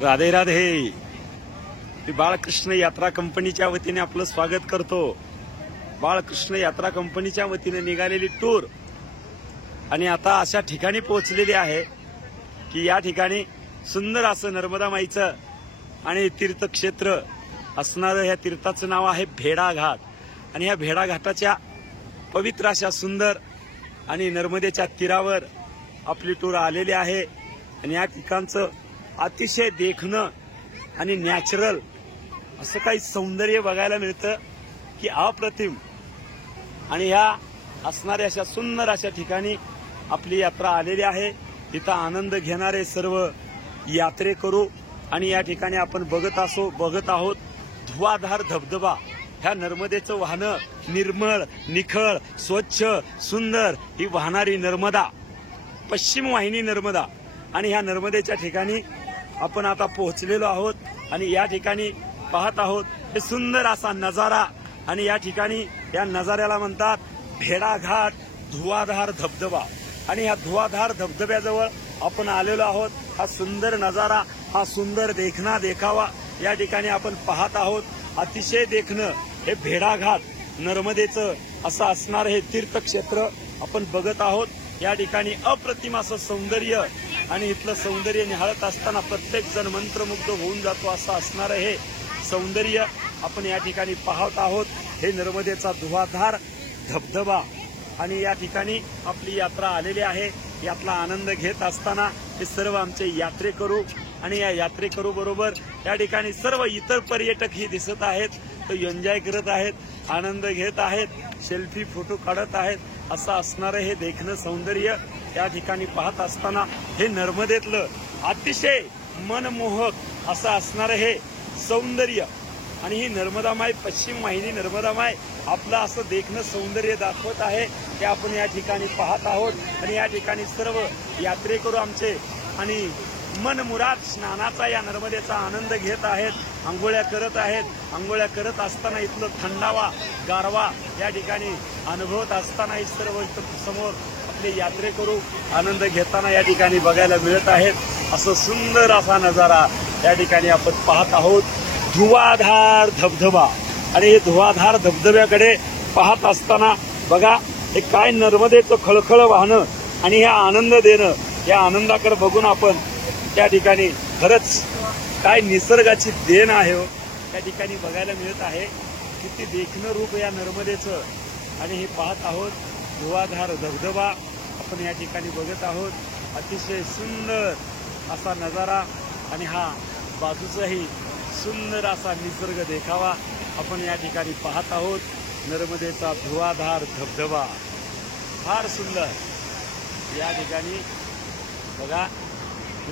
राधे राधे. मी बाळकृष्ण यात्रा कंपनीच्या वतीने आपलं स्वागत करतो. बाळकृष्ण यात्रा कंपनीच्या वतीने निघालेली टूर आणि आता अशा ठिकाणी पोहोचलेली आहे की या ठिकाणी सुंदर असं नर्मदा माईचं आणि तीर्थक्षेत्र असणारं ह्या तीर्थाचं नाव आहे भेडा घाट. आणि ह्या भेडा घाटाच्या पवित्र अशा सुंदर आणि नर्मदेच्या तीरावर आपली टूर आलेली आहे. आणि या ठिकाणचं अतिशय देखणं आणि नॅचरल असं काही सौंदर्य बघायला मिळतं की अप्रतिम. आणि ह्या असणाऱ्या अशा सुंदर अशा ठिकाणी आपली यात्रा आलेली आहे. तिथं आनंद घेणारे सर्व यात्रेकरू आणि या ठिकाणी आपण बघत आहोत धुवाधार धबधबा. ह्या नर्मदेचं वाहनं निर्मळ निखळ स्वच्छ सुंदर ही वाहणारी नर्मदा, पश्चिम वाहिनी नर्मदा. आणि ह्या नर्मदेच्या ठिकाणी आपण आता पोहोचलेलो आहोत आणि या ठिकाणी पाहत आहोत हे सुंदर असा नजारा. आणि या ठिकाणी या नजाऱ्याला म्हणतात भेडा घाट धुवाधार धबधबा. आणि ह्या धुवाधार धबधब्याजवळ आपण आलेलो आहोत. हा सुंदर नजारा, हा सुंदर देखणा देखावा या ठिकाणी आपण पाहत आहोत. अतिशय देखणं हे भेडा घाट नर्मदेचं असं असणार हे तीर्थक्षेत्र आपण बघत आहोत. या ठिकाणी अप्रतिम असं सौंदर्य आणि इथलं सौंदर्य निहाळत असताना प्रत्येक जण मंत्रमुग्ध होऊन जातो असं असणारं हे सौंदर्य आपण या ठिकाणी पाहत आहोत. हे नर्मदेचा धुवाधार धबधबा. आणि या ठिकाणी आपली यात्रा आलेली आहे. यातला आनंद घेत असताना हे सर्व आमचे यात्रेकरू आणि या यात्रेकरू बरोबर या ठिकाणी सर्व इतर पर्यटकही दिसत आहेत. तो एन्जॉय करत आहेत, आनंद घेत आहेत, सेल्फी फोटो काढत आहेत. असं असणारं हे देखणं सौंदर्य या ठिकाणी पाहत असताना हे नर्मदेतलं अतिशय मनमोहक असं असणारं हे सौंदर्य. आणि ही नर्मदा माय, पश्चिम वाहिनी नर्मदा माय आपलं असं देखणं सौंदर्य दाखवत आहे ते आपण या ठिकाणी पाहत आहोत. आणि या ठिकाणी सर्व यात्रेकरू आमचे आणि मनमुराद स्नानाचा या नर्मदेचा आनंद घेत आहेत, आंघोळ्या करत आहेत. आंघोळ्या करत असताना इथलं थंडावा गारवा या ठिकाणी अनुभवत असताना हे सर्व समोर आपले यात्रेकरू आनंद घेताना या ठिकाणी बघायला मिळत आहेत. असं सुंदर असा नजारा या ठिकाणी आपण पाहत आहोत धुवाधार धबधबा. आणि हे धुवाधार धबधब्याकडे पाहत असताना बघा हे काय नर्मदेचं खळखळ वाहनं आणि ह्या आनंद देणं, या आनंदाकडे बघून आपण त्या ठिकाणी खरंच काय निसर्गाची देण आहे हो त्या ठिकाणी बघायला मिळत आहे. किती देखणं रूप या नर्मदेचं. आणि हे पाहत आहोत धुवाधार धबधबा आपण या ठिकाणी बघत आहोत. अतिशय सुंदर असा नजारा आणि हा बाजूचाही सुंदर असा निसर्ग देखावा आपण या ठिकाणी पाहत आहोत. नर्मदेचा धुवाधार धबधबा फार सुंदर या ठिकाणी बघा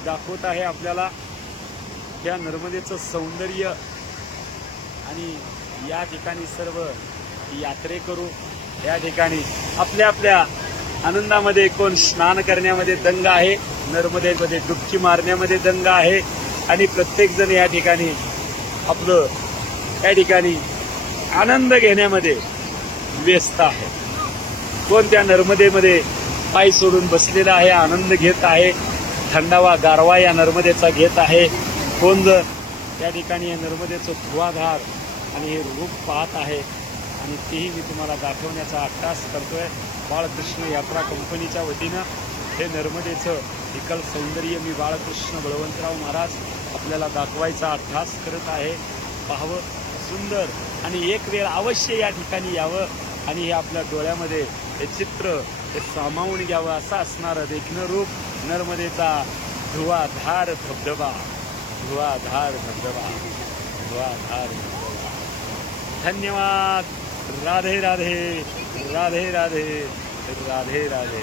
दाखवत आहे आपल्याला या नर्मदेचं सौंदर्य. आणि या ठिकाणी सर्व यात्रेकरू या ठिकाणी आपल्या आपल्या आनंदामध्ये, कोण स्नान करण्यामध्ये दंग आहे, नर्मदेमध्ये डुबकी मारण्यामध्ये दंग आहे. आणि प्रत्येक जण या ठिकाणी आपलं या ठिकाणी आनंद घेण्यामध्ये व्यस्त आहे. कोण त्या नर्मदेमध्ये पाय सोडून बसलेला आहे, आनंद घेत आहे, थंडावा गारवा या नर्मदेचा घेत आहे. कोण जर त्या ठिकाणी या नर्मदेचं धुवाधार आणि हे रूप पाहत आहे. आणि तेही मी तुम्हाला दाखवण्याचा अट्टास करतोय. बाळकृष्ण यात्रा कंपनीच्या वतीनं हे नर्मदेचं विकल सौंदर्य मी बाळकृष्ण बळवंतराव महाराज आपल्याला दाखवायचा अट्टास करत आहे. पाहावं सुंदर आणि एक वेळ अवश्य या ठिकाणी यावं आणि हे आपल्या डोळ्यामध्ये हे चित्र हे सामावून घ्यावं असं असणारं देखणं रूप नर्मदेचा धुवाधार धबधबा. धुवाधार धबधबा, धुवाधार धबधबा. धन्यवाद. राधे राधे, राधे राधे, राधे राधे.